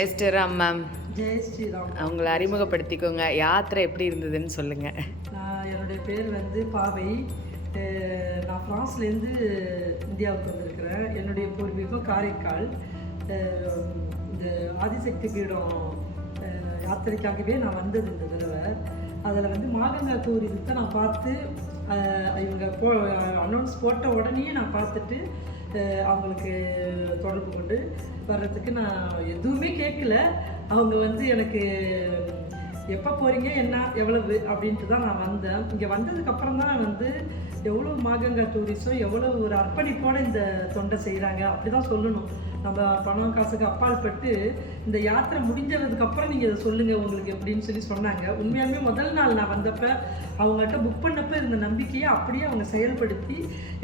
Jai Sriram ma'am. Jai Sriram. அவங்கள அறிமுகப்படுத்திக்கோங்க. யாத்திரை எப்படி இருந்ததுன்னு சொல்லுங்கள். என்னுடைய பேர் பாவை. நான் ஃப்ரான்ஸ்லேருந்து இந்தியாவுக்கு வந்திருக்கிறேன். என்னுடைய பூர்வீகம் காரைக்கால். இந்த ஆதிசக்தி பீடம் யாத்திரைக்காகவே நான் வந்தது இந்த தடவை. அதில் மாகங்கா டூரிசத்தை நான் பார்த்து இவங்க அனௌன்ஸ் போட்ட உடனே நான் பார்த்துட்டு அவங்களுக்கு தொடர்பு கொண்டு வர்றதுக்கு நான் எதுவுமே கேட்கல. அவங்க எனக்கு எப்போ போகிறீங்க, என்ன, எவ்வளவு அப்படின்ட்டு தான் நான் வந்தேன். இங்கே வந்ததுக்கப்புறம் தான் எவ்வளோ மாகங்கா டூரிஸ்டும் எவ்வளோ ஒரு அர்ப்பணிப்போடு இந்த தொண்டை செய்கிறாங்க அப்படி தான் சொல்லணும். நம்ம பணம் காசுக்கு அப்பால் பட்டு இந்த யாத்திரை முடிஞ்சதுக்கப்புறம் நீங்கள் இதை சொல்லுங்கள் உங்களுக்கு எப்படின்னு சொன்னாங்க. உண்மையாலுமே முதல் நாள் நான் வந்தப்போ அவங்கள்ட்ட புக் பண்ணப்போ இருந்த நம்பிக்கையை அப்படியே அவங்க செயல்படுத்தி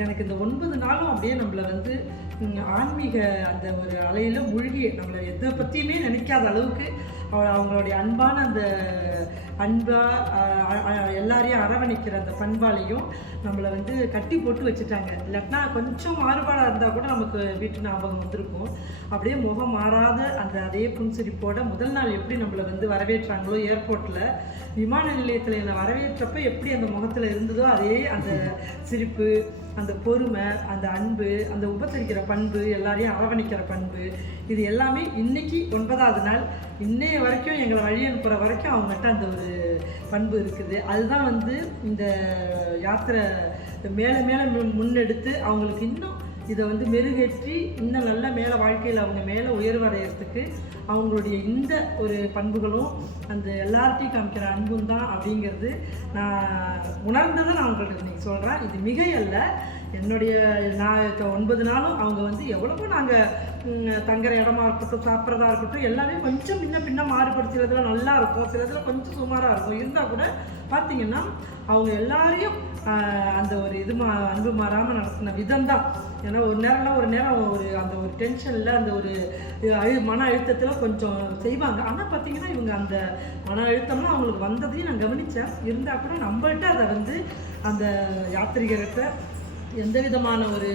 எனக்கு இந்த 9 நாளும் அப்படியே நம்மளை ஆன்மீக அந்த ஒரு அலையில் மூழ்கி நம்மளை எதை பற்றியுமே நினைக்காத அளவுக்கு அவங்களுடைய அன்பான அந்த எல்லாரையும் அரவணைக்கிற அந்த பண்பாலையும் நம்மளை கட்டி போட்டு வச்சுட்டாங்க. இல்லாட்டினா கொஞ்சம் மாறுபாடாக இருந்தால் கூட நமக்கு வீட்டு ஞாபகம் வந்திருக்கும். அப்படியே முகம் மாறாத அந்த அதே புன்சிரிப்போட முதல் நாள் எப்படி நம்மளை வரவேற்றாங்களோ ஏர்போர்ட்டில், விமான நிலையத்தில் என்னை வரவேற்றப்போ எப்படி அந்த முகத்தில் இருந்ததோ அதே அந்த சிரிப்பு, அந்த பொறுமை, அந்த அன்பு, அந்த உபசரிக்கிற பண்பு, எல்லாரையும் அரவணைக்கிற பண்பு, இது எல்லாமே இன்னைக்கு 9வது நாள் இன்னைய வரைக்கும் எங்களை வழி அனுப்புகிற வரைக்கும் அவங்ககிட்ட அந்த ஒரு பண்பு இருக்குது. அதுதான் இந்த யாத்திரை மேலே மேலே முன்னெடுத்து அவங்களுக்கு இன்னும் இதை மெருகேற்றி இன்னும் நல்ல மேலே வாழ்க்கையில் அவங்க மேலே உயர்வடைகிறதுக்கு அவங்களுடைய இந்த ஒரு பண்புகளும் அந்த எல்லார்ட்டையும் காமிக்கிற அன்பும் தான் அப்படிங்கிறது நான் உணர்ந்ததை நான் உங்களுக்கு இன்றைக்கி சொல்கிறேன். இது மிகையல்ல. நான் 9 நாளும் அவங்க எவ்வளவோ நாங்கள் தங்குற இடமா இருக்கட்டும், சாப்பிட்றதா இருக்கட்டும், எல்லாமே கொஞ்சம் பின்ன மாறுபடும். சிலதில் நல்லா இருக்கும், சிலதில் கொஞ்சம் சுமாராக இருக்கும். இருந்தால் கூட பார்த்திங்கன்னா அவங்க எல்லாரையும் அந்த ஒரு அன்பு மாறாமல் நடத்தின விதம் தான். ஏன்னா ஒரு நேரம் அந்த ஒரு டென்ஷனில் அந்த ஒரு மன அழுத்தத்தில் கொஞ்சம் செய்வாங்க. ஆனால் பார்த்திங்கன்னா இவங்க அந்த மன அழுத்தம்லாம் அவங்களுக்கு வந்ததையும் நான் கவனித்தேன். இருந்தால் கூட நம்மள்கிட்ட அதை அந்த யாத்திரிகர்கிட்ட எந்த விதமான ஒரு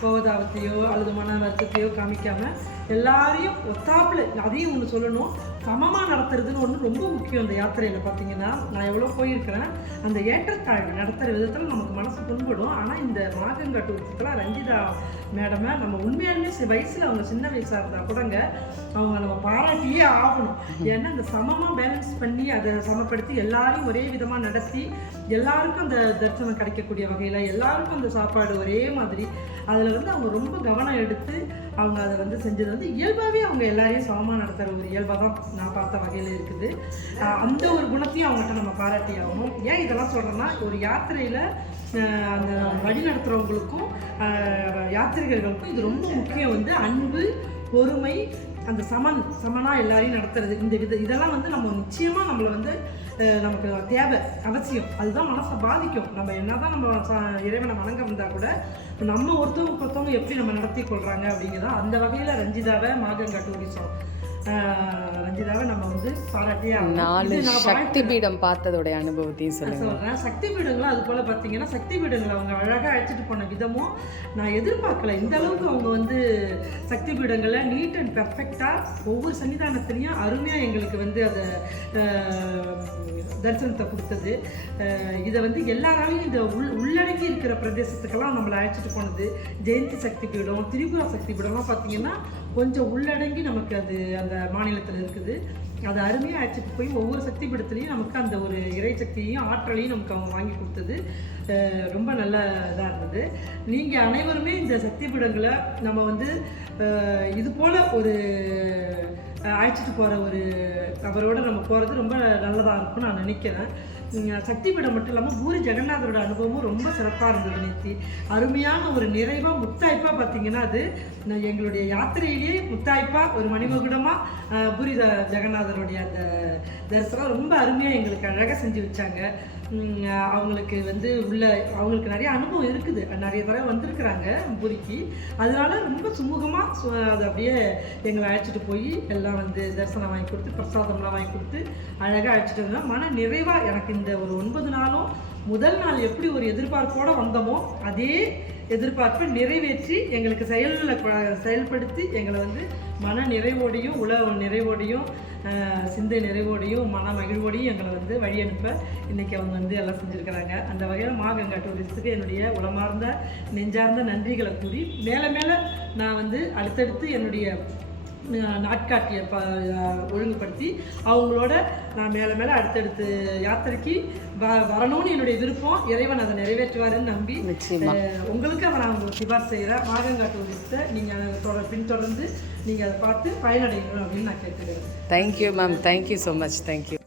கோபதாபத்தையோ அல்லது மன வருத்தத்தையோ காமிக்காமல் எல்லாரையும் ஒத்தாப்பில், அதையும் ஒன்று சொல்லணும், சமமாக நடத்துறதுன்னு ஒன்று ரொம்ப முக்கியம். அந்த யாத்திரையில் பார்த்திங்கன்னா நான் எவ்வளோ போயிருக்கிறேன். அந்த ஏற்றத்தாழ்வு நடத்துகிற விதத்தில் நமக்கு மனசு புண்படும். ஆனால் இந்த மாகங்கா டூரிசத்தில் ரஞ்சிதா மேடமை நம்ம உண்மையாலுமே வயசில் அவங்க சின்ன வயசாக இருந்தால் கூடங்க அவங்க நம்ம பாராட்டியே ஆகணும். ஏன்னா அந்த சமமாக பேலன்ஸ் பண்ணி அதை சமப்படுத்தி எல்லாரையும் ஒரே விதமாக நடத்தி எல்லாருக்கும் அந்த தரிசனம் கிடைக்கக்கூடிய வகையில் எல்லாருக்கும் அந்த சாப்பாடு ஒரே மாதிரி அதில் அவங்க ரொம்ப கவனம் எடுத்து அவங்க அதை செஞ்சது இயல்பாகவே அவங்க எல்லாரையும் சமமாக நடத்துகிற ஒரு இயல்பாக தான் நான் பார்த்த வகையில் இருக்குது. அந்த ஒரு குணத்தையும் அவங்ககிட்ட நம்ம பாராட்டி ஆகணும். ஏன் இதெல்லாம் சொல்கிறேன்னா, ஒரு யாத்திரையில் அந்த வழி நடத்துகிறவங்களுக்கும் யாத்திரிகர்களுக்கும் இது ரொம்ப முக்கியம். அன்பு, பொறுமை, அந்த சமனாக எல்லாரையும் நடத்துறது, இதெல்லாம் நம்ம நிச்சயமாக நம்மளை நமக்கு தேவை, அவசியம். அதுதான் மனசை பாதிக்கும். நம்ம என்னதான் நம்ம இறைவனை வணங்க வந்தால் கூட நம்ம ஒருத்தவங்க எப்படி நம்ம நடத்தி கொள்கிறாங்க அப்படிங்கிறதா. அந்த வகையில் ரஞ்சிதாவை மாகங்கா டூரிசம் ரஞ்சிதாவை நம்ம பாராட்டியே 4 சக்தி பீடம் பார்த்ததோடைய அனுபவத்தையும் சொல்கிறேன். சக்தி பீடங்களும் அது போல் பார்த்தீங்கன்னா, சக்தி பீடங்களை அவங்க அழகாக அழைச்சிட்டு போன விதமும் நான் எதிர்பார்க்கல. இந்த அளவுக்கு அவங்க சக்தி பீடங்களை நீட் அண்ட் பெர்ஃபெக்டாக ஒவ்வொரு சன்னிதானத்துலேயும் அருமையாக எங்களுக்கு அதை தரிசனத்தை கொடுத்தது. இதை எல்லாராலையும் இந்த உள்ளடங்கி இருக்கிற பிரதேசத்துக்கெல்லாம் நம்மளை அழைச்சிட்டு போனது. ஜெயந்தி சக்தி பீடம், திரிபுரா சக்தி பீடம்லாம் பார்த்திங்கன்னா கொஞ்சம் உள்ளடங்கி நமக்கு அது அந்த மாநிலத்தில் இருக்குது. அதை அருமையாக அழைச்சிட்டு போய் ஒவ்வொரு சக்தி பீடத்துலேயும் நமக்கு அந்த ஒரு இறை சக்தியையும் ஆற்றலையும் நமக்கு அவங்க வாங்கி கொடுத்தது ரொம்ப நல்ல இதாக இருந்தது. நீங்கள் அனைவருமே இந்த சக்தி பீடங்களை நம்ம இது போல் ஒரு அழைச்சிட்டு போகிற ஒரு அவரோடு நம்ம போகிறது ரொம்ப நல்லதாக இருக்கும்னு நான் நினைக்கிறேன். சக்தி பீடம் மட்டும் இல்லாமல் பூரி ஜெகநாதரோட அனுபவமும் ரொம்ப சிறப்பாக இருந்தது. நேற்று அருமையான ஒரு நிறைவாக முத்தாய்ப்பாக பார்த்திங்கன்னா அது எங்களுடைய யாத்திரையிலேயே முத்தாய்ப்பாக ஒரு மணிமகுடமாக பூரி ஜெகநாதருடைய அந்த தரிசனம் ரொம்ப அருமையாக எங்களுக்கு அழகாக செஞ்சு வச்சாங்க. அவங்களுக்கு அவங்களுக்கு நிறைய அனுபவம் இருக்குது, நிறைய தடவை வந்திருக்கிறாங்க பூரிக்கு. அதனால ரொம்ப சுமூகமாக அதை அப்படியே எங்களை அழைச்சிட்டு போய் எல்லாம் தரிசனம் வாங்கி கொடுத்து பிரசாதம்லாம் வாங்கி கொடுத்து அழகாக அழைச்சிட்டு வந்தோம். மன நிறைவாக எனக்கு இந்த ஒரு 9 நாளும் முதல் நாள் எப்படி ஒரு எதிர்பார்ப்போடு வந்தோமோ அதே எதிர்பார்ப்பை நிறைவேற்றி எங்களுக்கு செயல்படுத்தி எங்களை வந்து மன நிறைவோடையும் உள நிறைவோடையும் சிந்தை நிறைவோடையும் மன மகிழ்வோடையும் எங்களை வந்து வழி அனுப்ப இன்றைக்கி அவங்க வந்து எல்லாம் செஞ்சுருக்கிறாங்க. அந்த வகையில் மாகங்கா டூரிஸ்ட்டுக்கு என்னுடைய உளமார்ந்த நெஞ்சார்ந்த நன்றிகளை கூறி மேலே மேலே நான் வந்து அடுத்தடுத்து என்னுடைய நாட்காட்டியை ஒழுங்குபடுத்தி அவங்களோட நான் மேலே மேலே அடுத்தடுத்து யாத்திரைக்கு வரணும்னு என்னுடைய விருப்பம். இறைவன் அதை நிறைவேற்றுவாருன்னு நம்பி உங்களுக்கு அதை நான் உங்களுக்கு சிபாரிசு செய்கிறேன். மாகங்கா டூரிஸ்ட்டை நீங்கள் பின்தொடர்ந்து நீங்கள் அதை பார்த்து பயனடையணும் அப்படின்னு நான் கேட்டுக்கிறேன். Thank you ma'am, thank you so much, thank you.